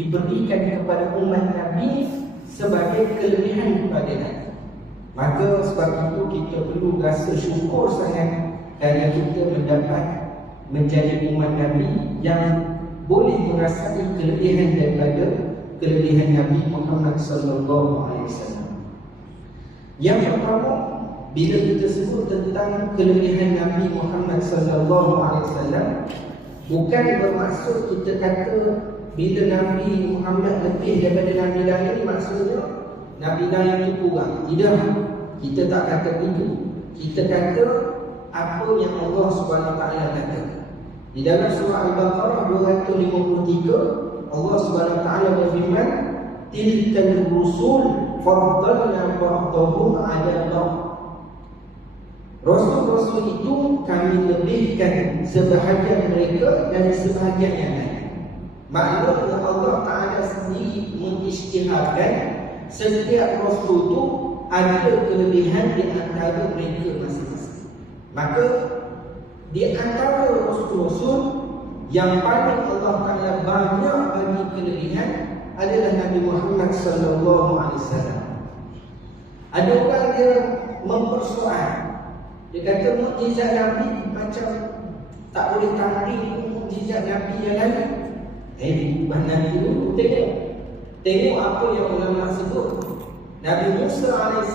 diberikan kepada umat Nabi sebagai kelebihan kepada Nabi. Maka sebab itu kita perlu rasa syukur sangat kerana kita mendapat menjadi umat Nabi yang boleh merasai kelebihan daripada kelebihan Nabi Muhammad sallallahu alaihi wasallam. Yang pertama, bila kita sebut tentang kelebihan Nabi Muhammad sallallahu alaihi wasallam, bukan bermaksud kita kata bila Nabi Muhammad lebih daripada Nabi lain, maksudnya Nabi lain itu kurang. Tidak, kita tak kata itu. Kita kata apa yang Allah SWT kata. Di dalam surah Al-Baqarah 253, Allah SWT berfirman, tilkal rusul faddalna ba'dahum 'ala ba'd. Rasul-rasul itu kami lebihkan sebahagian mereka dari sebahagian yang lain. Maknanya Allah Ta'ala sendiri mengisytiharkan setiap rasul itu ada kelebihan di antara mereka masing-masing. Maka di antara rasul-rasul yang paling Allah Ta'ala banyak bagi kelebihan adalah Nabi Muhammad sallallahu alaihi wasallam. Ada orang dia mempersoal, dia kata mukjizat Nabi macam tak boleh tanding mukjizat Nabi yang lain. Bukan Nabi dulu, tengok apa yang ulama sebut. Nabi Musa AS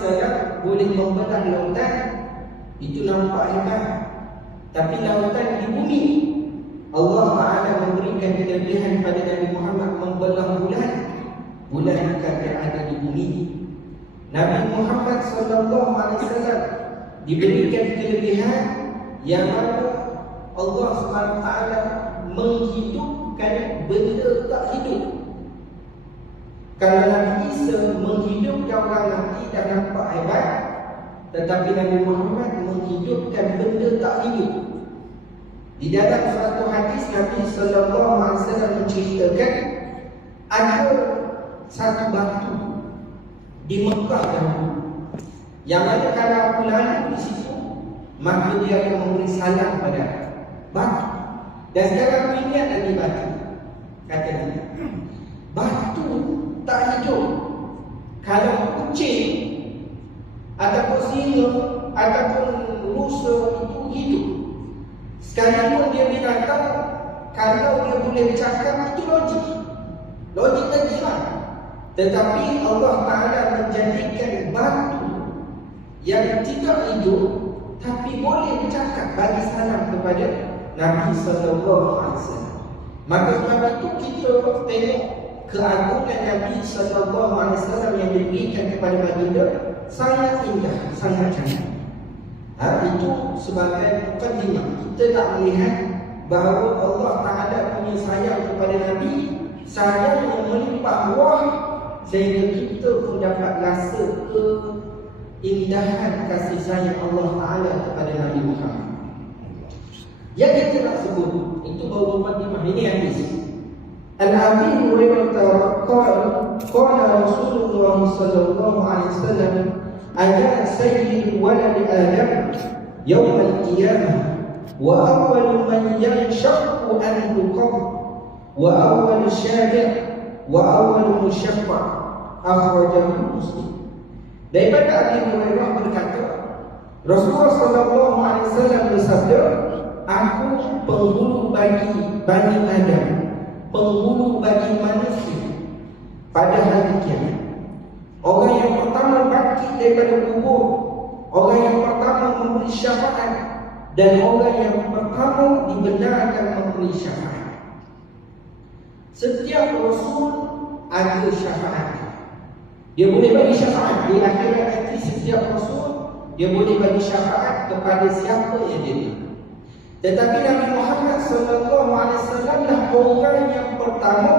boleh membelah lautan, itu nampak hebat. Tapi lautan di bumi, Allah Ta'ala memberikan kelebihan pada Nabi Muhammad membelah bulan. Bulan bukan ada di bumi. Nabi Muhammad SAW diberikan kelebihan yang mana Allah SWT menghidupkan benda tak hidup. Kalau Nabi Isa menghidupkan orang mati dan nampak hebat, tetapi Nabi Muhammad menghidupkan benda tak hidup. Di dalam suatu hadis Nabi SAW menceritakan ada satu batu di Mekah dahulu, yang mana kalau aku lalu di situ, maka dia akan memberi salam pada batu. Dan sekarang aku ingat lagi batu. Kata dia, batu tak hidup. Kalau kucing ataupun singa ataupun rusa itu hidup. Sekalipun dia binatang, kalau dia boleh bercakap, itu logik. Logik lagi lah. Tetapi Allah Ta'ala menjadikan batu yang tidak hidup tapi boleh bercakap bagi salam kepada Nabi SAW. Maka sebab itu kita tengok keagungan Nabi SAW yang diberikan kepada baginda sangat indah, sangat cantik. Itu sebagai mukadimah. Kita nak melihat bahawa Allah Ta'ala punya sayang kepada Nabi, sayang yang melimpah ruah, sehingga kita pun dapat rasa keindahan kasih sayang Allah Ta'ala kepada Nabi Muhammad. Yang kita nak sebut itu baru mukadimah. Ini hadis. Al-Abi Hurairah qala Rasulullah sallallahu alaihi wasallam, ana sayyid walad Adam yawm al-qiyamah wa awwal man yanshaqqu anhu qabr wa awwal syafi' wa awwal mushaffa' akhrajahu Muslim. Daripada Abi Hurairah berkata, Rasulullah sallallahu alaihi wasallam bersabda, aku penghulu bagi Bani Adam, penghulu bagi manusia pada hari kiamat. Orang yang pertama bangkit daripada kubur, orang yang pertama memberi syafaat, dan orang yang pertama dibenarkan memberi syafaat. Setiap Rasul ada syafaat. Dia boleh bagi syafaat di akhirat nanti. Setiap Rasul dia boleh bagi syafaat kepada siapa yang dia nak. Tetapi Nabi Muhammad SAW lah orang yang pertama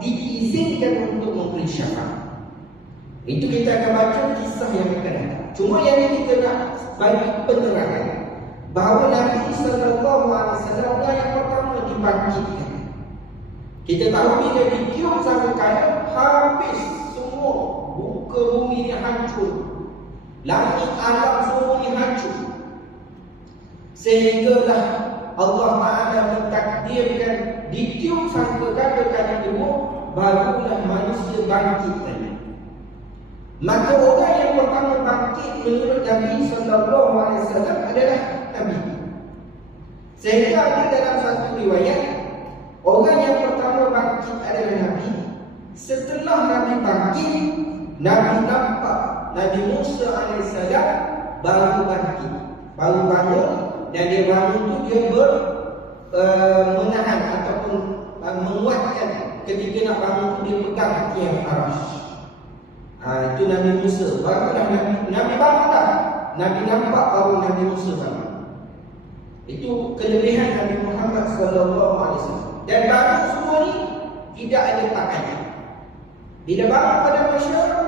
diizinkan untuk memberi syafaat. Itu kita akan baca kisah yang akan datang. Cuma yang ini kita nak bagi penerangan bahawa Nabi SAW lah yang pertama dibangkitkan. Kita tahu bila ditiup sangkakala, habis semua, buka bumi ni hancur, langit alam semua ni hancur. Sehinggalah Allah Ta'ala mentakdirkan ditiup sangkakala kali kedua, barulah manusia bangkit tadi. Maka orang yang pertama bangkit menurut Nabi SAW adalah Nabi. Sehingga ada dalam satu riwayat, orang yang pertama bangkit adalah Nabi. Setelah Nabi bangkit, Nabi nampak Nabi Musa AS baru bangkit, baru bangun. Dan dia bangun tu dia menahan ataupun menguatkan. Ketika nak bangun tu dia pegang tiang Arash. Itu Nabi Musa. Barulah Nabi bangun dah. Nabi nampak baru Nabi Musa bangun. Itu kelebihan Nabi Muhammad SAW. Dan bangun semua ni tidak ada pakaian. Bila bangun pada masyarakat,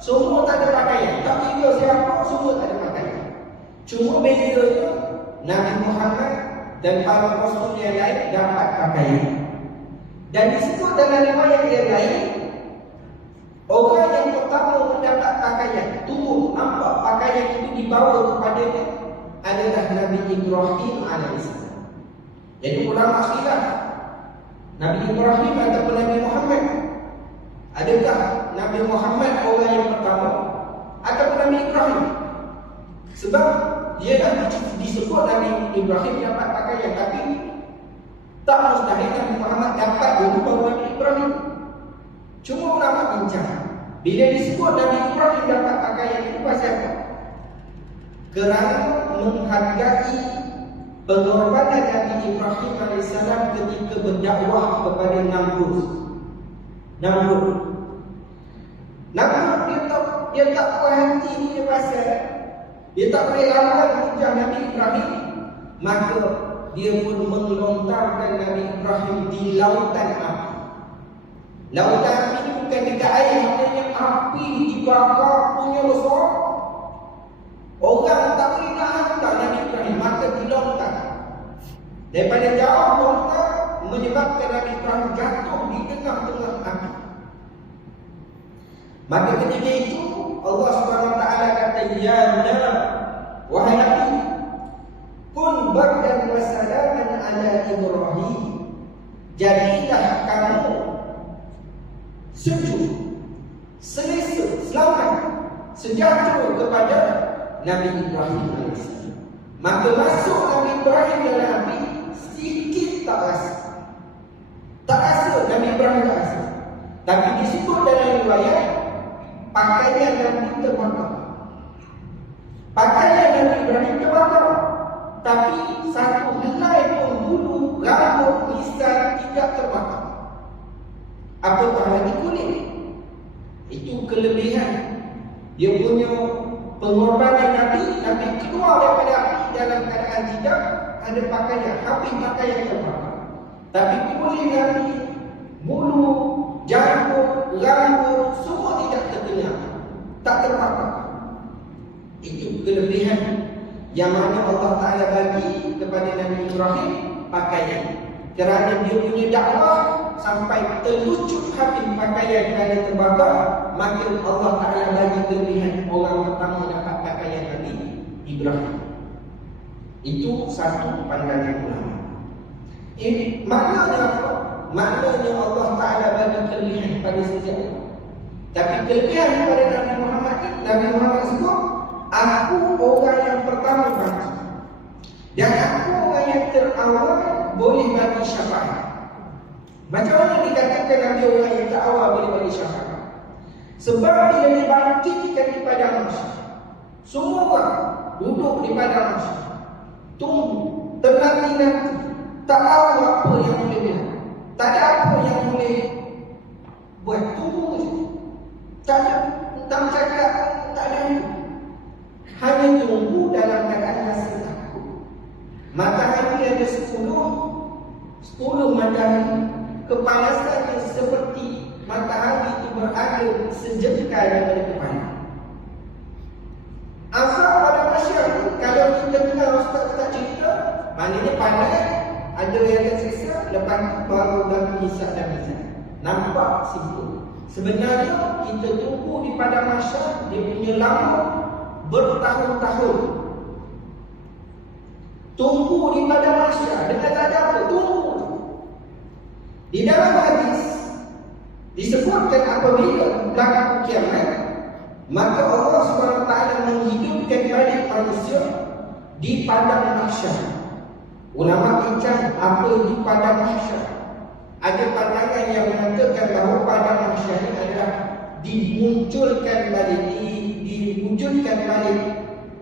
semua tak ada pakaian. Tak kira siapa, semua tak ada pakaian. Cuma bezanya Nabi Muhammad dan para rasul yang lain dapat pakaian. Dan disebut dalam riwayat yang lain, orang yang pertama mendapat pakaian, turun nampak pakaian itu dibawa kepadanya adalah Nabi Ibrahim AS. Jadi ulama khilaf, Nabi Ibrahim ataupun Nabi Muhammad. Adakah Nabi Muhammad orang yang pertama ataupun Nabi Ibrahim? Sebab dia dah disebut Nabi Ibrahim dapat pakaian, tapi tak mustahil Nabi Muhammad dapat dulu baru Nabi Ibrahim. Cuma ulama bincang, bila disebut Nabi Ibrahim dapat pakaian itu pasal apa? Kerana menghargai pengorbanan Nabi Ibrahim AS ketika berdakwah kepada Namrud. Dia tak puas hati ni dia pasal dia tak boleh lawan hujah Nabi Ibrahim. Maka dia pun melontarkan Nabi Ibrahim di lautan api. Lautan api ni bukan dekat air, maknanya api dibakar punya besar. Orang tak boleh nak hantar Nabi Ibrahim, maka dilontar. Daripada jauh lontar menyebabkan Nabi Ibrahim jatuh di tengah-tengah api. Maka ketika itu Allah SWT kata, ya nar, wahai Nabi, kun bardan wa salaman ala Ibrahim. Jadilah kamu sejuk, selesa, selamat, sejahtera kepada Nabi Ibrahim AS. Maka masuk Nabi Ibrahim dalam api, sedikit tak rasa. Tak rasa, Nabi Ibrahim tak rasa. Tapi disebut dalam riwayat, pakaian Nabi terbakar. Pakaian Nabi Ibrahim terbakar. Tapi satu helai pun bulu, rambut, lisan tidak terbakar. Apatah lagi kulit. Itu kelebihan. Dia punya pengorbanan Nabi keluar daripada api dalam keadaan tidak ada pakaian. Habis pakaian terbakar. Tapi kulit Nabi, bulu, janggut, rambut, semua tidak terkena, tak terbakar. Itu kelebihan yang mana Allah Ta'ala bagi kepada Nabi Ibrahim pakaian. Kerana dia punya dakwah sampai terlucut habis pakaian kerana terbakar, maka Allah Ta'ala bagi kelebihan orang pertama dapat pakaian Nabi Ibrahim. Itu satu pandangan ulama. Ini maknanya apa? Maknanya Allah Ta'ala bagi kelebihan pada setiap orang. Tapi kelebihan kepada Nabi Muhammad sebut, aku orang yang pertama bangkit, dan aku orang yang terawal boleh bagi syafaat. Macam mana dikatakan Nabi orang yang terawal boleh bagi syafaat? Sebab bila dibangkitkan di padang mahsyar, semua orang duduk di padang mahsyar, tunggu, ternanti-nanti, tak tahu apa yang boleh buat, tak ada apa yang boleh buat, tunggu je. Tak ada tentang cakap, tak ada itu. Hanya tunggu dalam keadaan rasa takut. Matahari ada 10 matahari. Kepanasannya seperti matahari itu berada sejengkal daripada kepala. Asal pada masyarakat, kalau kita dengar ustaz-ustaz cerita, maknanya panas, ada yang tersiksa, lepas itu baru bagi hisap dan mizan. Nampak simpul. Sebenarnya kita tunggu di padang mahsyar, dia punya lama bertahun-tahun. Tunggu di padang mahsyar dengan tak ada apa, tunggu. Di dalam hadis Disebutkan apabila berlaku kiamat, maka Allah SWT menghidupkan balik manusia di padang mahsyar. Ulama bincang apa di padang mahsyar. Ada pandangan yang mengatakan bahawa padang mahsyar ini adalah dimunculkan balik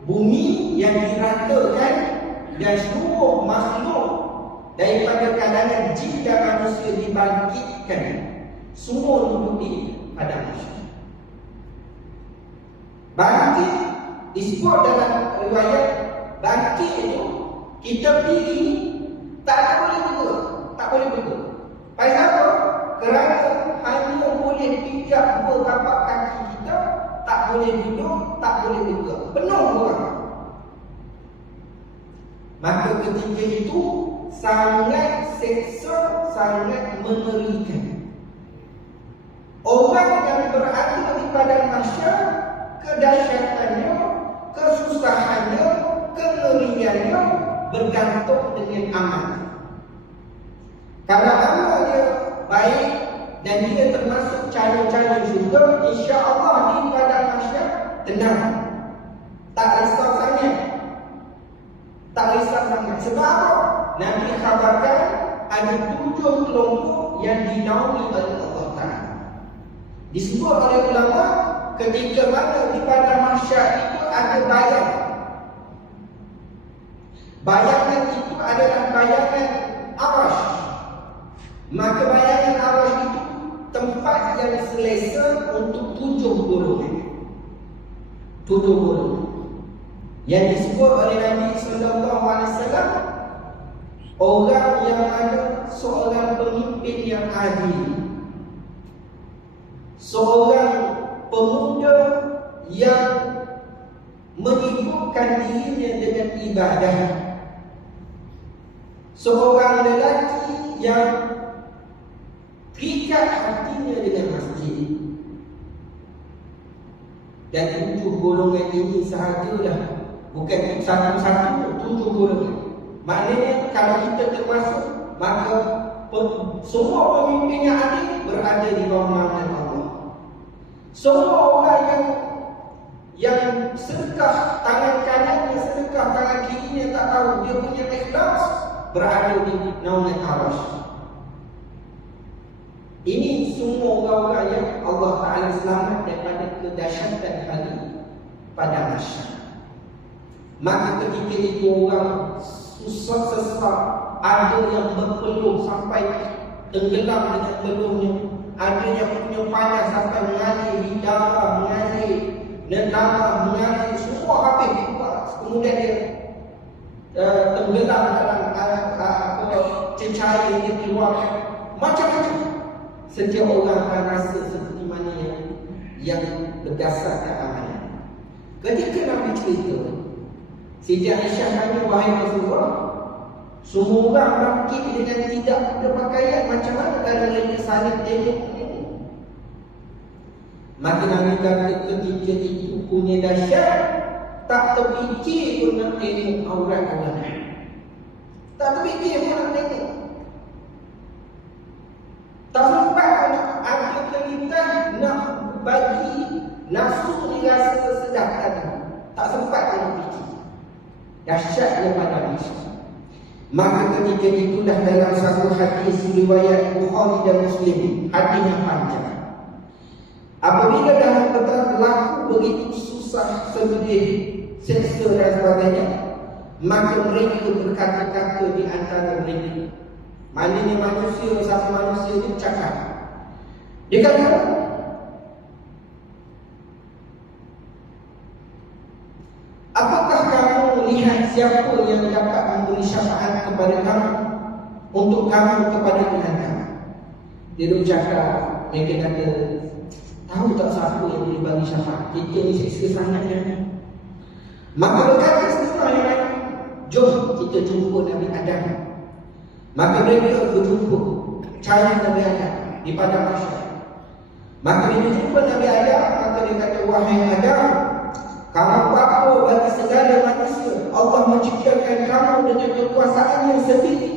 bumi yang diratakan dan seluruh makhluk daripada kalangan jin dan manusia dibangkitkan, semua duduk di padang mahsyar. Bangkit disebut dalam riwayat, bangkit itu kita pilih tak boleh bergerak. Pasal apa? Kerana hanya boleh pijak dua tapak kaki kita, tak boleh duduk, tak boleh bergerak. Penuh orang. Maka ketika itu sangat seksa, sangat mengerikan. Orang yang berada di padang mahsyar, kedahsyatannya, kesusahannya, kengeriannya bergantung dengan amal. Kalau amal dia baik dan dia termasuk calon-calon syurga, insya-Allah di padang mahsyar tenang. Tak risau sangat. Sebab apa? Nabi khabarkan ada 7 kelompok yang dinaungi oleh Allah Ta'ala. Disebut oleh ulama, ketika mana di padang mahsyar itu ada bayang. Bayangan itu adalah bayangan arasy. Maka bayangan arasy itu tempat yang selesa untuk 7 golongan. 7 golongan yang disebut oleh Nabi SAW, orang yang ada seorang pemimpin yang adil, seorang pemuda yang menyibukkan dirinya dengan ibadah, seorang lelaki yang terikat hatinya dengan masjid. Dan 7 golongan ini sahajalah, bukan satu-satu, 7 golongan. Maknanya kalau kita termasuk, maka semua pemimpin yang adil berada di bawah naungan Allah. Semua orang yang sedekah tangan kanannya, sedekah tangan kirinya, tak tahu dia punya ikhlas, berada di naungan arasy. Ini semua orang-orang yang Allah Ta'ala selamat daripada kedahsyatan hari pada mahsyar. Maka ketika itu orang susah sesak, ada yang berpeluh sampai tenggelam dengan peluhnya, ada yang punya panas sampai mengalir di darah, mengalir dan darah mengalir, semua habis keluar. Kemudian dia tenggelam dalam cecair yang dia keluarkan, macam-macam. Setiap orang akan rasa seperti mana yang berdasarkan amalan. Ketika Nabi cerita, Siti Aisyah tanya, wahai Rasulullah, semua orang bangkit dengan tidak ada pakaian, macam mana kalau mereka saling tengok ini? Maka Nabi kata, ketika itu punya dahsyat, tak terfikir pun nak tengok aurat orang. Tak terfikir pun nak tengok. Tak sempat nak ada keinginan nak bagi nafsu dirasa sedap tadi. Tak sempat nak fikir. Dahsyatnya pada mahsyar. Maka ketika itulah dalam satu hadis riwayat Bukhari dan Muslim, hadis yang panjang. Apabila dah berlaku begitu susah, sedih, seksa dan sebagainya, maka mereka berkata-kata di antara mereka. Maknanya manusia sama manusia itu cakap. Dia kata, apakah kamu lihat siapa yang dapat memberi syafaat kepada kamu, untuk kamu kepada Tuhan kamu? Dia duk cakap, mereka kata, tahu tak siapa yang boleh bagi syafaat? Kita ni seksa sangat kan? Maka berkata setengah yang lain, jom kita jumpa Nabi Adam. Maka mereka berjumpa, cari Nabi Adam di padang mahsyar. Maka bila jumpa Nabi Adam, maka dia kata, wahai Adam, kamu bapa bagi segala manusia. Allah menciptakan kamu dengan kekuasaannya sendiri,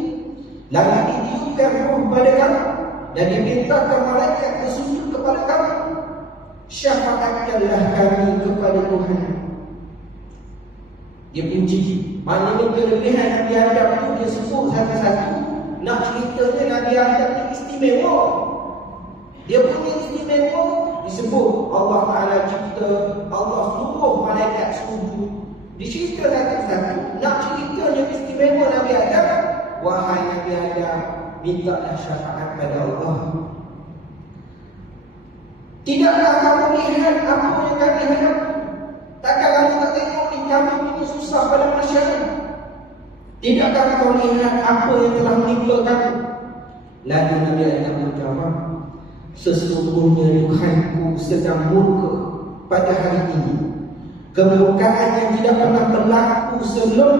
lalu ditiupkan roh pada kamu, dan dimintakan malaikat bersujud kepada kami. Syafaatkanlah kami kepada Tuhan. Dia puji. Maknanya kelebihan Nabi Adam itu dia sebut satu-satu. Nak ceritanya Nabi Adam ni istimewa. Dia punya istimewa disebut Allah Ta'ala cipta, Allah suruh malaikat sujud. Dicerita satu-satu. Nak ceritanya istimewa Nabi Adam. Wahai Nabi Adam, mintalah syafaat pada Allah. Tidakkah kamu lihat apa yang kami hadapi? Takkan kamu tak tengok ni kami ini susah pada masyarakat? Tidakkah kau lihat apa yang telah menimpa kami? Lalu Nabi Adam menjawab, sesungguhnya Tuhanku sedang murka pada hari ini. Kemurkaan yang tidak pernah berlaku sebelum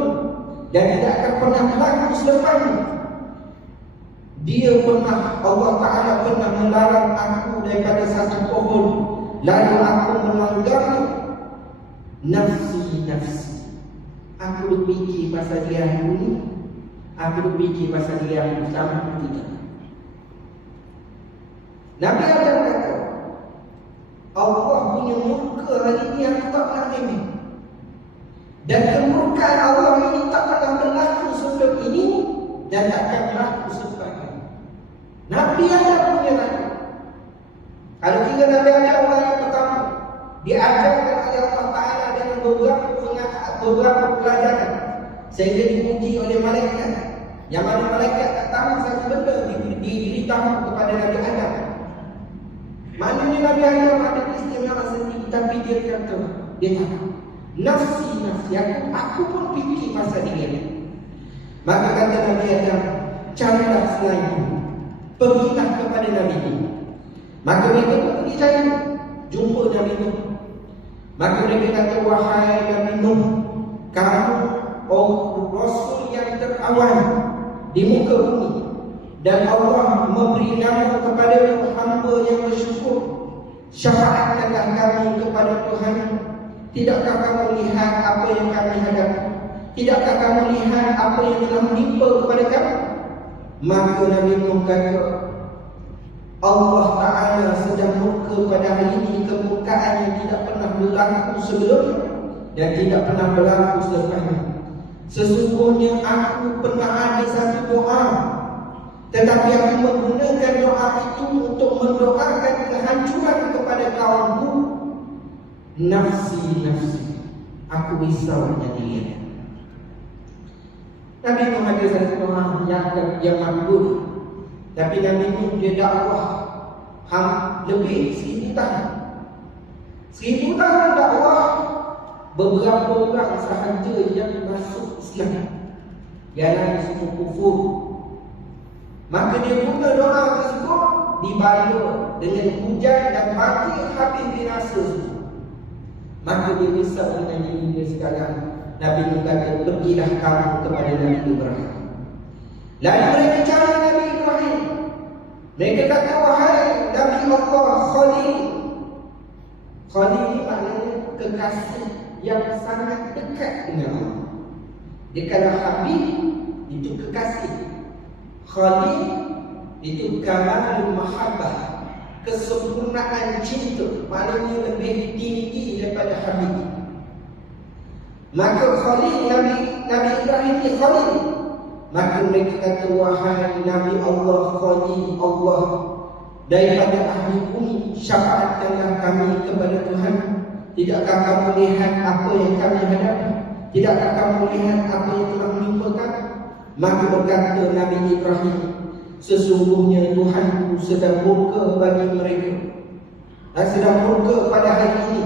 dan tidak akan pernah berlaku selepasnya. Dia pernah, Allah Ta'ala pernah melarang aku daripada satu pohon, lalu aku melanggarnya. Nafsi. Aku berfikir pasal dia ni, aku berfikir pasal dia ni sama tidak. Nabi Adam kata, Allah punya murka hari ini aku tak pernah tengok. Dan kemurkaan Allah ini tak pernah berlaku sebelum ini dan tak akan berlaku selepas ini. Nabi Adam punya raja. Kalau kita Nabi Adam orang yang pertama, diajarkan oleh Allah Ta'ala dengan beberapa pelajaran sehingga dipuji oleh malaikat. Yang mana malaikat tak tahu satu benda diberitahu kepada Nabi Adam. Maknanya Nabi Adam ada keistimewaan sendiri, tapi dia kata, dia tahu nafsi, aku pun fikir pasal dia ni. Maka kata Nabi Adam, carilah selain itu, pergilah kepada Nabi Nuh. Maka mereka pun pergi cari, jumpa Nabi Nuh. Maka mereka kata, wahai Nabi Nuh, kamu Rasul yang terawal di muka bumi, dan Allah memberi nama kepada hamba yang bersyukur. Syafaatkanlah kami kepada Tuhan. Tidakkah kamu lihat apa yang kami hadapi? Tidakkah kamu lihat apa yang telah menimpa kepada kami? Maka Nabi Nuh kata, Allah Ta'ala sedang murka pada hari ini, kemurkaan yang tidak pernah berlaku sebelumnya dan tidak pernah berlaku selepasnya. Sesungguhnya aku pernah ada satu doa, tetapi aku menggunakan doa itu untuk mendoakan kehancuran kepada kaumku. Nafsi, aku risau dengan dirinya. Nabi Nuh ada satu doa yang makbul, tapi Nabi Nuh dia dakwah lebih 1000 tahun. 1000 tahun dakwah, beberapa orang sahaja yang masuk Islam, yang lain semua kufur. Maka dia guna doa tersebut dibalur dengan hujan dan mati habis dirasa semua. Maka dia risau dengan diri dia sekarang. Nabi Nuh kata, pergilah kamu kepada Nabi Ibrahim. Lalu mereka cari Nabi Ibrahim. Mereka kata, wahai Nabi Allah Khalil. Khalil ini maknanya kekasih yang sangat dekat dengan Allah. Dia kata Habib itu kekasih, Khalil itu kamalul mahabbah, kesempurnaan cinta, maknanya lebih tinggi daripada Habib. Maka Khalil, Nabi Ibrahim ni Khalil. Maka mereka kata, wahai Nabi Allah Khalil Allah, daripada ahli bumi, syafaatkanlah kami kepada Tuhan. Tidakkah kamu lihat apa yang kami hadapi? Tidakkah kamu lihat apa yang telah menimpa kami? Maka berkata Nabi Ibrahim, sesungguhnya Tuhanku sedang murka bagi mereka, dan sedang murka pada hari ini,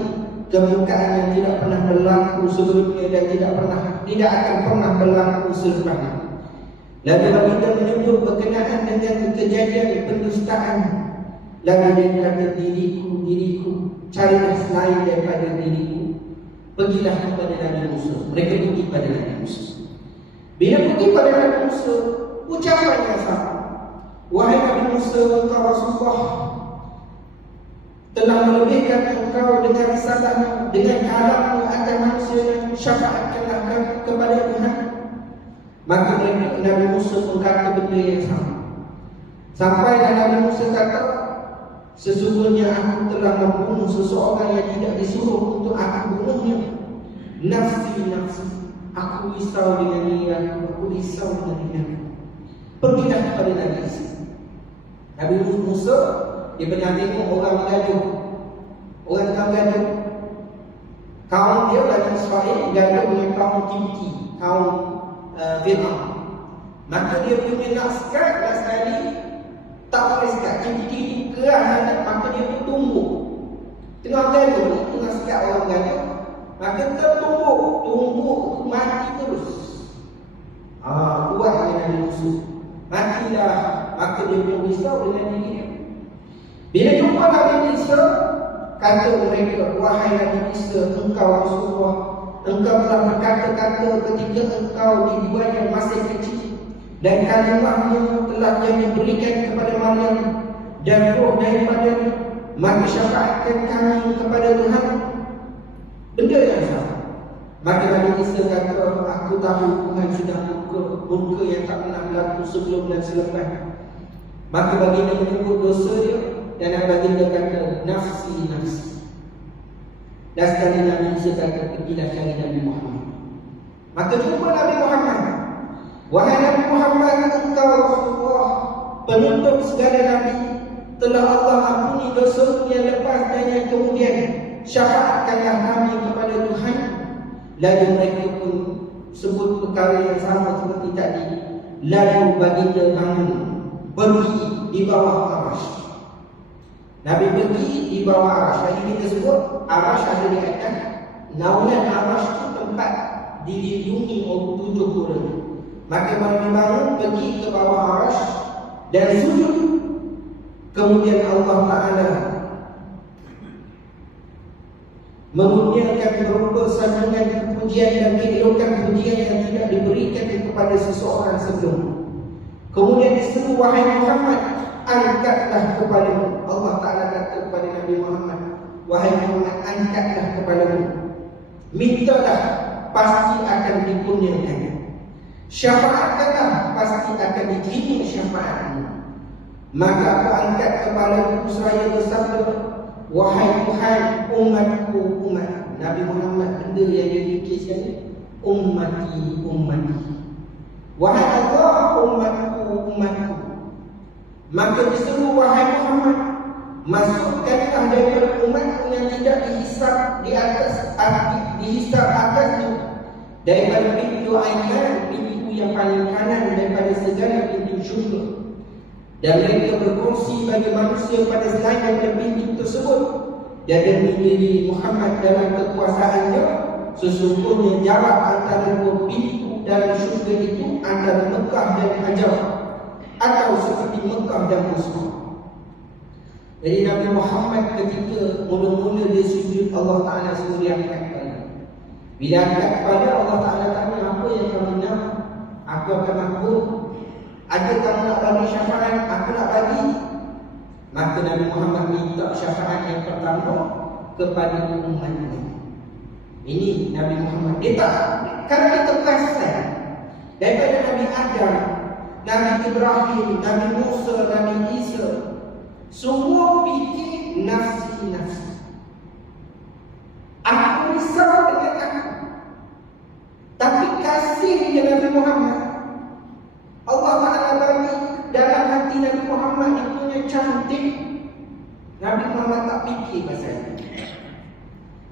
kemurkaan yang tidak pernah berlaku sebelumnya dan tidak akan pernah berlaku selepasnya. Lalu baginda menyebut berkenaan dengan kejadian pendustaan. Lalu dia kata, diriku, carilah selain daripada diriku. Pergilah kepada Nabi Musa. Mereka pergi pada Nabi Musa. Bila pergi pada Nabi Musa, ucapan yang sama. Wahai Nabi Musa, engkau Rasulullah, telah melebihkan engkau dengan risalahmu, dengan kalammu akan manusia, syafaatkanlah kepada Tuhan. Maka Nabi Musa berkata benda yang sama. Sampai Nabi Musa kata, sesungguhnya aku telah membunuh seseorang yang tidak disuruh untuk aku bunuhnya. Nafsi, nafsi, aku risau dengan diri aku risau dengan diri aku. Pergilah kepada Nabi Isa. Nabi Musa, dia pernah tengok orang gaduh. Orang gaduh. Kaum dia Bani Israel gaduh dengan kaum Kipti, kaum Fir'aun. Maka dia punya naskah sekali tak boleh sekat. Kipti itu keras sangat, maka dia pun tumbuk. Tengah gaduh, tengah sekat orang gaduh, maka tumbuk mati terus. Kuatnya Nabi Musa. Matilah, maka dia pun risau dengan diri dia. Bila jumpa Nabi Isa, kata mereka, wahai Nabi Isa, engkau Rasulullah, engkau telah berkata-kata ketika engkau dibuat yang masih kecil, dan kalimahnya telah yang diberikan kepada Maryam dan roh daripada, maka syafaatkan kami kepada Tuhan. Benda yang sama. Maka Nabi Isa kata, aku tahu Tuhan sudah murka yang tak pernah berlaku sebelum dan selepas. Maka baginda menyebut dosa dia, dan baginda kata, nafsi, nafsi. Dan sekali Nabi Isa kata, pergilah cari Nabi Muhammad. Maka jumpa Nabi Muhammad. Wahai Nabi Muhammad, engkau Rasulullah, penutup segala Nabi, telah Allah ampuni dosa yang lepas dan yang kemudian. Syafaatkanlah kami kepada Tuhan. Lalu mereka pun sebut perkara yang sama seperti tadi. Lalu baginda bangun, pergi di bawah arasy. Nabi pergi di bawah arasy. Tadi kita sebut arasy ada di atas. Naungan arasy itu tempat dilindungi oleh 7 orang. Maka Nabi bangun, pergi ke bawah arasy dan sujud. Kemudian Allah Ta'ala mengurniakan berupa sambungan pujian dan keelokan pujian yang tidak diberikan kepada seseorang sebelum. Kemudian diseru, wahai Muhammad, angkatlah kepadamu. Allah Ta'ala kata kepada Nabi Muhammad, wahai Muhammad, angkatlah kepadamu. Mintalah, pasti akan dikurniakan. Syafaatkanlah, pasti akan diterima syafaatmu. Maka aku angkat kepalaku seraya bersabda, wahai Tuhan, umatku, umatku. Nabi Muhammad benda yang dia fikir sekali, ummati, ummati. Wahai Allah, umatku, umatku. Maka diseru, wahai Muhammad, masukkanlah daripada umatku yang tidak dihisab di atas, dihisab atasnya, daripada pintu aiman, pintu yang paling kanan daripada segala pintu syurga. Dan mereka berkongsi bagi manusia pada selain daripada pintu tersebut. Dan demi diri Muhammad dalam kekuasaannya, sesungguhnya jarak antara 2 pintu dalam syurga itu antara Mekah dan Hajar, atau seperti Mekah dan Muslim. Jadi Nabi Muhammad ketika mula-mula dia sujud, Allah Ta'ala suruh dia angkat kepala. Bila angkat kepala, Allah Ta'ala tanya, apa yang kamu nak? Aku akan makbul. Ada kamu nak bagi syafaat? Aku nak bagi. Maka Nabi Muhammad minta syafaat yang pertama kepada umatnya. Ini Nabi Muhammad. Dia tak, kalau kita perasan daripada Nabi Adam, Nabi Ibrahim, Nabi Musa, Nabi Isa, semua fikir nafsi-nafsi. Aku risau dengan aku. Tapi kasihnya Nabi Muhammad, Allah Ta'ala bagi dalam hati Nabi Muhammad itu yang cantik. Nabi Muhammad tak fikir pasal itu.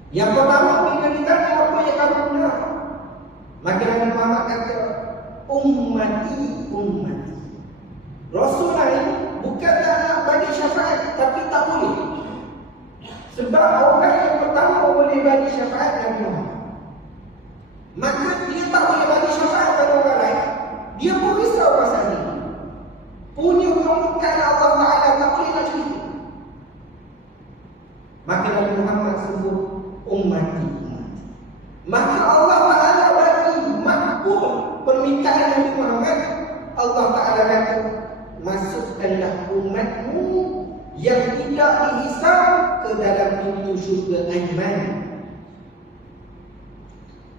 Yang pertama, bila ditanya apa yang kamu nak, maka Nabi Muhammad kata, ummati, ummati. Rasul lain bukan tak nak bagi syafaat, tapi tak boleh. Sebab orang yang pertama boleh bagi syafaat Nabi Muhammad, maka dia tak boleh bagi syafaat pada orang lain. Dia pun risau pasal ini. Punya kemukaan Allah Ta'ala tak boleh nak cerita. Maka Nabi Muhammad sebut ummati, ummati. Maka Allah Ta'ala bagi makbul permintaan Nabi Muhammad. Allah Ta'ala kata, masukkanlah umatmu yang tidak dihisab ke dalam pintu syurga Aiman.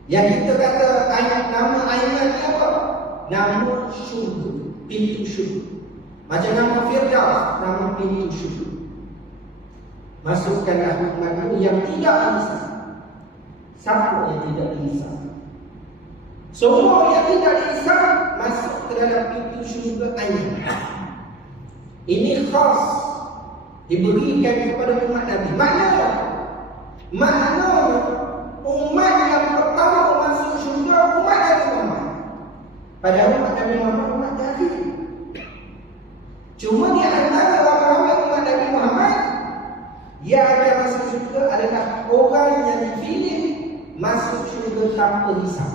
Yang kita kata nama Aiman ni apa? Nama syurga, pintu syurga. Macam nama Firdaus, nama pintu syurga. Masukkanlah umatmu yang tidak hisab. Siapa yang tidak hisab? Semua yang tidak hisab masuk ke dalam pintu syurga ayat. Ini khas diberikan kepada umat Nabi. Maknanya umat yang pertama masuk syurga umat Nabi Muhammad. Padahal umat Nabi Muhammad umat kafir. Cuma di antara ramai umat Nabi Muhammad yang akan masuk syurga adalah orang yang dipilih masuk syurga tanpa hisab.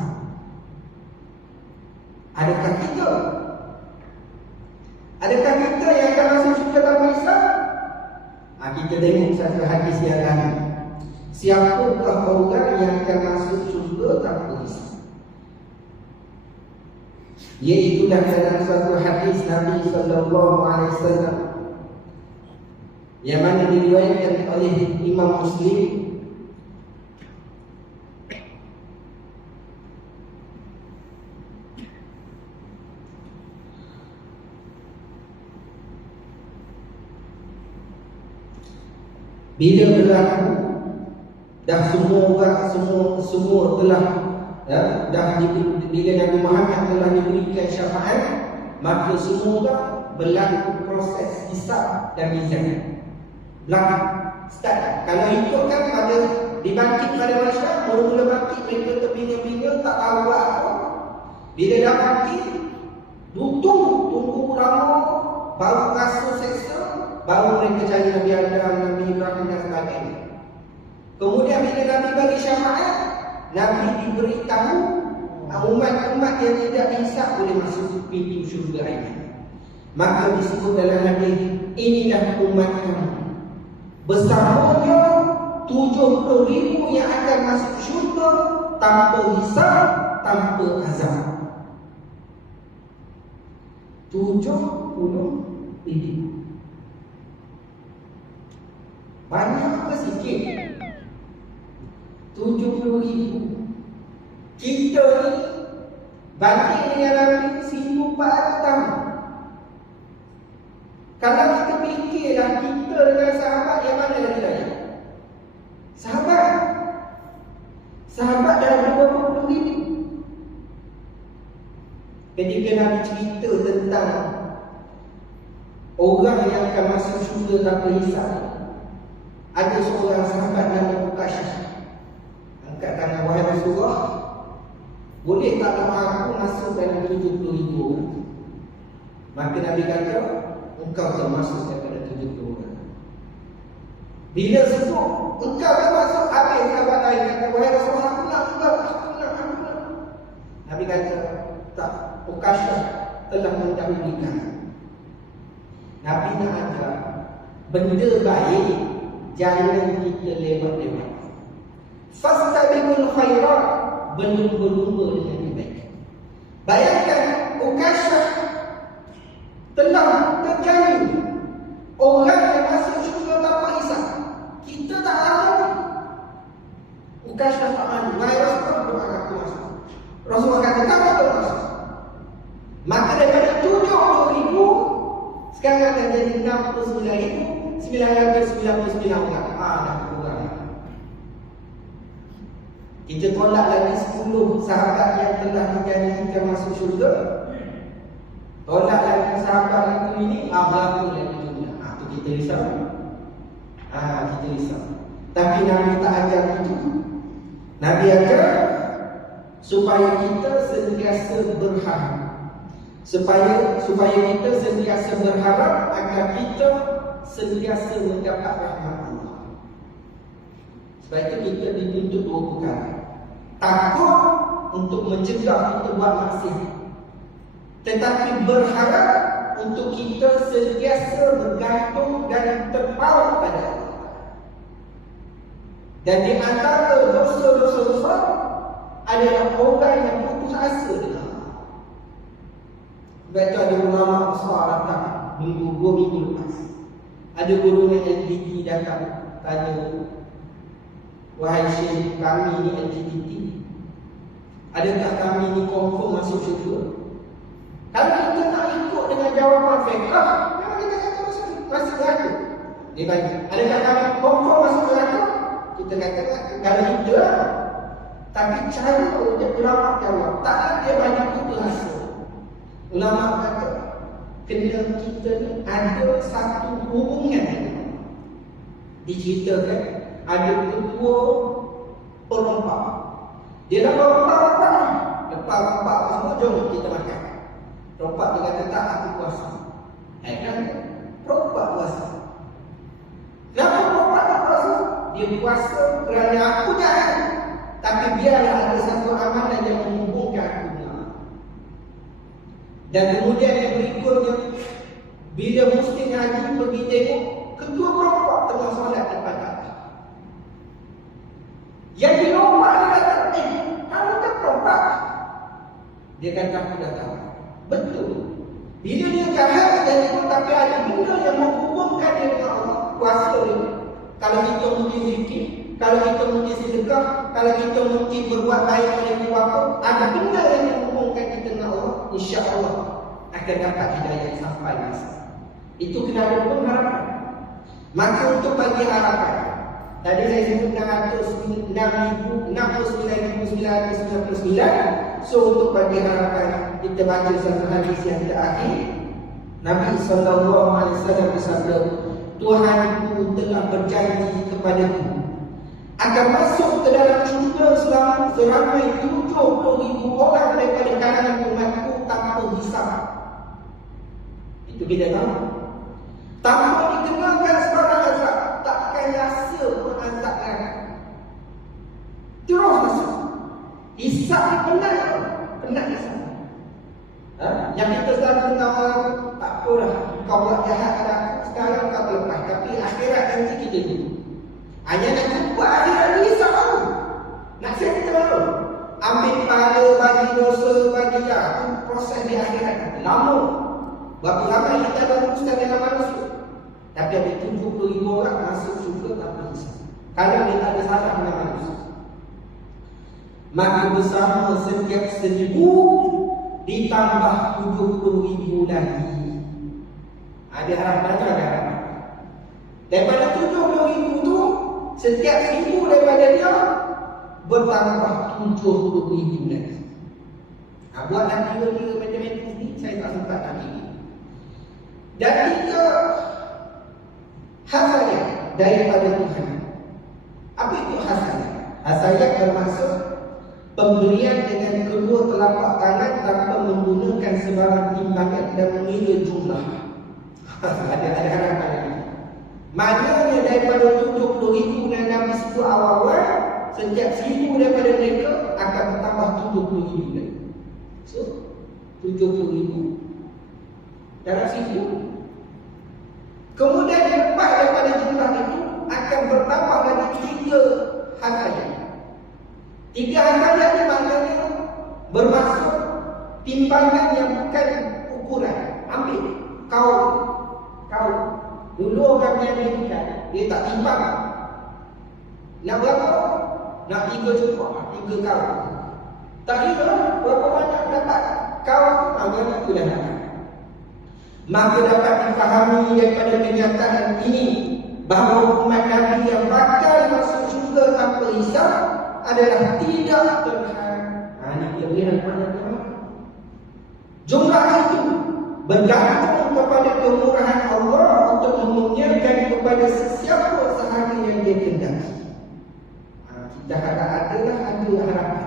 Adakah kita? Adakah kita yang akan masuk syurga tanpa hisab? Kita tengok satu hadis yang lain. Siapakah orang yang akan masuk syurga tanpa hisab? Iaitulah dalam satu hadis Nabi SAW yang mana diriwayatkan oleh Imam Muslim. Bila berlaku dah semua telah bila Nabi Muhammad telah diberikan syafaat, maka semua berlaku proses hisab dan mizan. Berlaku start. Kalau ikutkan pada dibangkit pada masyarakat, mula-mula bangkit mereka terbingung-bingung tak tahu buat apa. Bila dah bangkit, tunggu lama, baru rasa seksa, baru mereka cari Nabi Adam, Nabi Ibrahim dan sebagainya. Kemudian bila Nabi bagi syafaat, Nabi diberitahu umat-umat yang tidak hisab boleh masuk pintu syurga ini. Maka disebut dalam hadis, inilah umat kamu. Bersamanya 70,000 yang akan masuk syurga tanpa hisab, tanpa azab. 70,000. Banyak ke sikit? 70,000. Kita ni banding dengan Nabi 1,400 tahun. Kalau kita fikirlah kita dengan sahabat yang mana lagi lain? Sahabat dalam 20,000. Ketika Nabi cerita tentang orang yang akan masuk syurga tanpa hisab, ada seorang sahabat nama Uqasyah. Angkat tangan, wahai Rasulullah, boleh tak aku masuk dalam 70,000 orang? Maka Nabi kata, engkau termasuk daripada 70 orang. Bila sebut engkau termasuk, habis sahabat lain kata, wahai Rasulullah, aku nak. Nabi kata, tak, Uqasyah telah mendahulukan. Nabi nak ajar benda baik jangan kita lewat-lewat. Fastabiqul khairat, berlumba-lumba dengan kebaikan. Bayangkan Uqasyah telah terjamin orang yang masuk syurga tanpa hisab. Kita tak tahu. Uqasyah tak mahu. Wahai Rasulullah, doa aku masuk. Rasulullah kata, kamu tak masuk. Maka daripada 70,000 sekarang dah jadi 69,999 orang. Dah kurang. Kita tolak lagi 10 sahabat yang telah dijanjikan masuk syurga. Tolak lagi sahabat itu ini, berapa lagi jumlah? Tu kita risau. Kita risau. Tapi Nabi tak ajar itu. Nabi ajar supaya kita sentiasa berharap. Supaya kita sentiasa berharap agar kita sentiasa mendapat rahmat Allah. Sebab itu kita dituntut 2 perkara. Takut untuk mencegah kita buat maksiat, tetapi berharap untuk kita sentiasa bergantung dan terpaut pada Allah. Dan di antara dosa-dosa besar adalah orang yang putus asa dengan Allah. Sebab itu ada ulama besar datang minggu 2 minggu lepas. Ada guru yang LTT datang tanya, wahai Syekh, kami ni LTT, adakah kami ni confirm masuk syurga? Kalau kita nak ikut dengan jawapan fiqh, memang kita kata masuk neraka. Dia tanya, adakah kami confirm masuk neraka? Kita kata kalau kita, tapi cara dia ulama jawab, tak ada banyak putus asa. Ulama kata, kena kita ni ada satu hubungan. Diceritakan ada ketua perompak. Dia dah rompak-rompak. Lepas rompak semua, jom kita makan. Rompak dia kata, tak, aku puasa. Kan? Rompak puasa. Kenapa rompak tak puasa? Dia puasa kerana aku jahat. Tapi biarlah ada satu amalan yang menghubungkan aku. Dan kemudian yang berikutnya, bila Muslim Haji pergi tengok, ketua perompak tengah solat depan Kaabah. Yang dirompak dia kata, kamu tak perompak? Dia kata, aku dah tahu. Betul. Bila dia jahat dan itu, tapi ada benda yang menghubungkan dia dengan Allah. Kuasa dia. Kalau kita mungkin zikir, kalau kita mungkin sedekah, kalau kita mungkin berbuat baik pada ibu bapa, ada benda yang menghubungkan kita dengan Allah, insya-Allah akan dapat hidayah sampai masa. Itu kena ada pengharapan. Maka untuk bagi harapan, tadi saya sebut 69,999. So untuk bagi harapan, kita baca satu hadis yang terakhir. Nabi SAW bersabda, Tuhanku telah berjanji kepadaku akan masuk ke dalam syurga selama seramai 70,000 orang daripada kalangan umatku tanpa hisab. Itu kita tahu. Tanpa dikenakan sebarang azab, takkan rasa pun azab neraka. Terus masuk. Hisab ni penat hisab. Yang kita selalu dengar orang, tak apalah, kau buat jahat pada aku, sekarang kau terlepas. Tapi akhirat nanti kita dulu. Hanya nak buat akhirat ni hisab aku. Nak settle dulu. Ambil pahala, bagi dosa, bagi itu proses di akhirat. Lama. Berapa ramai kita luruskan dalam manusia. Tapi ada 70,000 orang masuk syurga tanpa hisab. Kalau dia tak ada salah dengan manusia. Maka bersama setiap 1,000 ditambah 70,000 lagi. Ada harapan tu, ada harapan. Daripada 70,000 tu, setiap 1,000 daripada dia bertambah 70,000 lagi. Buatlah kira-kira matematik ni, saya tak sempat lagi. Dan 3 hasayat daripada Tuhan. Apa itu hasayat? Hasayat bermaksud pemberian dengan kedua telapak tangan tanpa menggunakan sebarang timbangan dan mengira jumlah. ada harapan lagi. Maknanya daripada 70,000 yang Nabi sebut awal-awal, setiap 1,000 daripada mereka akan bertambah 70,000 lagi. So 70,000 dalam 1,000. Kemudian lepas daripada jumlah itu akan bertambah lagi 3 hasayat. 3 hasayat ni maknanya bermaksud timbangan yang bukan ukuran. Ambil kau dulu orang yang berikan, dia tak timbang. Nak berapa? Nak 3 cukup, 3 kau. Tak kira berapa banyak dapat kau tu, banyak tu dah dapat. Maka dapat difahami daripada kenyataan ini bahawa umat Nabi yang bakal masuk syurga tanpa hisab adalah tidak terhad. Ini kelebihan pada Tuhan. Jumlah itu bergantung kepada kemurahan Allah untuk mengunyahkan kepada sesiapa sahaja yang dia kehendaki. Kita harap ada harapan.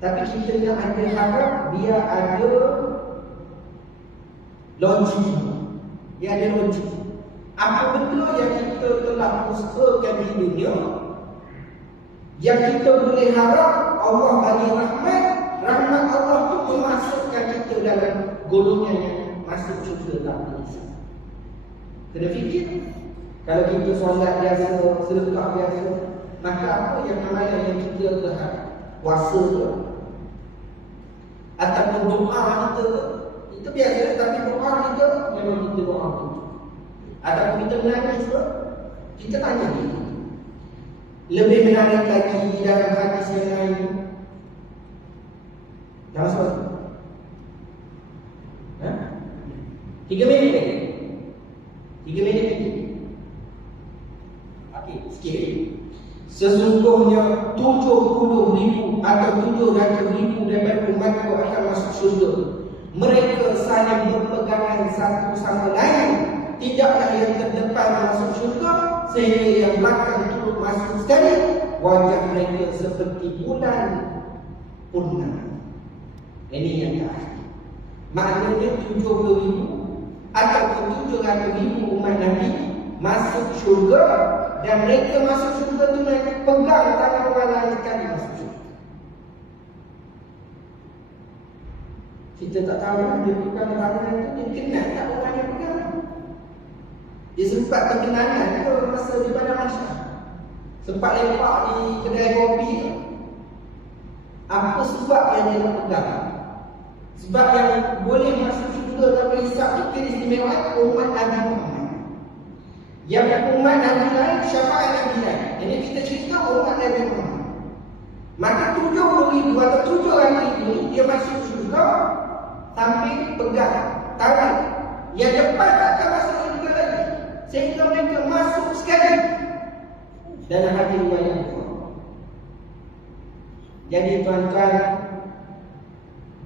Tapi kita nak ada harap biar ada logik. Dia ada logik. Apa benda yang kita telah usahakan di dunia, yang kita boleh harap Allah bagi rahmat Allah tu memasukkan kita dalam golongan yang masuk syurga tanpa hisab. Kena fikir. Kalau kita solat biasa, sedekah biasa, maka apa yang amalan yang kita berharap? Puasa tu ataupun doa kita, itu biasa. Tapi doa kita memang kita doa tu. Ataupun kita menangis tu, kita tanya dia. Lebih menarik lagi dalam hadis yang lain. Dalam sebab 3 minit lagi. 3 minit lagi. Okey, sikit lagi. Sesungguhnya 70,000 atau 700,000 daripada umatku akan masuk syurga. Mereka saling berpegangan satu sama lain. Tidaklah yang terdepan masuk syurga sehingga yang belakang turut masuk sekali. Wajah mereka seperti bulan purnama. Ini yang terakhir. Maknanya 70,000 ataupun 700,000 umat Nabi masuk syurga. Dan mereka masuk syurga tu mereka pegang tangan orang lain sekali masuk syurga. Kita tak tahu lah dia pegang tangan tu, dia kenal tak orang yang pegang. Dia sempat perkenalan ke masa di Padang Mahsyar, sempat lepak di kedai kopi. Apa sebab yang dia nak pegang? Sebab yang boleh masuk syurga tanpa hisab tu keistimewaan umat Nabi Muhammad. Yang umat Nabi lain, syafaat Nabi lain. Ini kita cerita umat Nabi Muhammad. Maka 70,000 atau 700,000 dia masuk syurga sambil pegang tangan. Yang depan tak akan masuk syurga lagi, sehingga mereka masuk sekali dalam hadis riwayat Bukhari. Jadi tuan-tuan,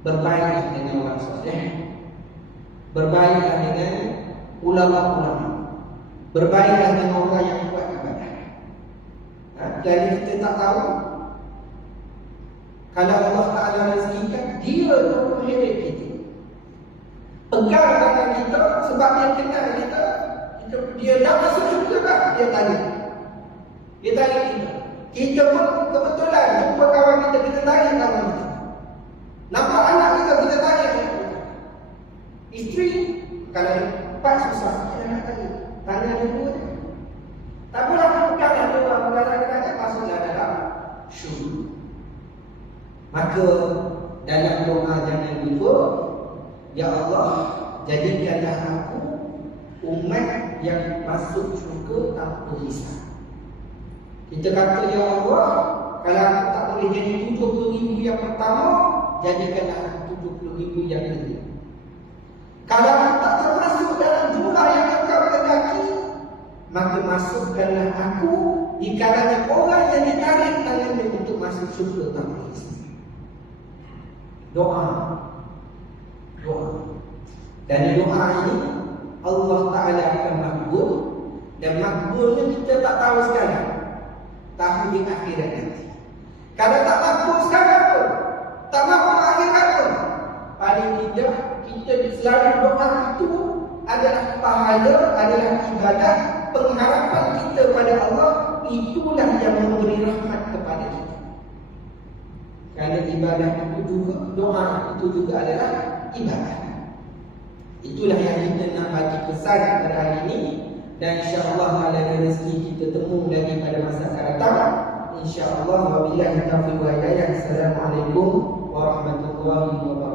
berbaiklah dengan orang soleh, berbaiklah dengan ulama-ulama, berbaiklah dengan orang yang kuat ibadah. Jadi kita tak tahu kalau Allah Ta'ala rezekikan, dia tu menghidup kita. Pegang tangan kita sebab dia kenal kita. Dia dah masuk syurga tak? Dia tanya. Dia tanya kita. Kita pun kebetulan jumpa kawan kita, kita tanya kawan kita. Nampak anak kita, kita tanya. Isteri, kalau empat susah, kita nak tanya. Tanya dia dua je. Tak boleh pegang dia orang kadang-kadang masuklah dalam syurga. Maka dalam doa jangan lupa, ya Allah, jadikanlah aku umat yang masuk syurga tanpa hisab. Kita kata, ya Allah, kalau aku tak boleh jadi 70,000 yang pertama, jadikanlah aku 70,000 yang kedua. Kalau aku tak termasuk dalam jumlah yang engkau kehendaki, maka masukkanlah aku di kalangan orang yang ditarik tangannya untuk masuk syurga tanpa hisab. Doa. Dan doa ini Allah Ta'ala akan makbul. Dan makbulnya kita tak tahu sekarang, tahu di akhirat nanti. Kalau tak makbul sekarang pun, tak makbul akhirat pun, paling tidak kita selalu doa itu adalah pahala, adalah ibadah. Pengharapan kita pada Allah, itulah yang memberi rahmat kepada kita. Kerana ibadah itu juga, doa itu juga adalah ibadah. Itulah yang kita nak bagi pesan pada hari ini. Dan insya-Allah kalau ada rezeki kita temu lagi pada masa akan datang. Insya-Allah, wabillahi taufiq wal hidayah. Assalamualaikum warahmatullahi wabarakatuh.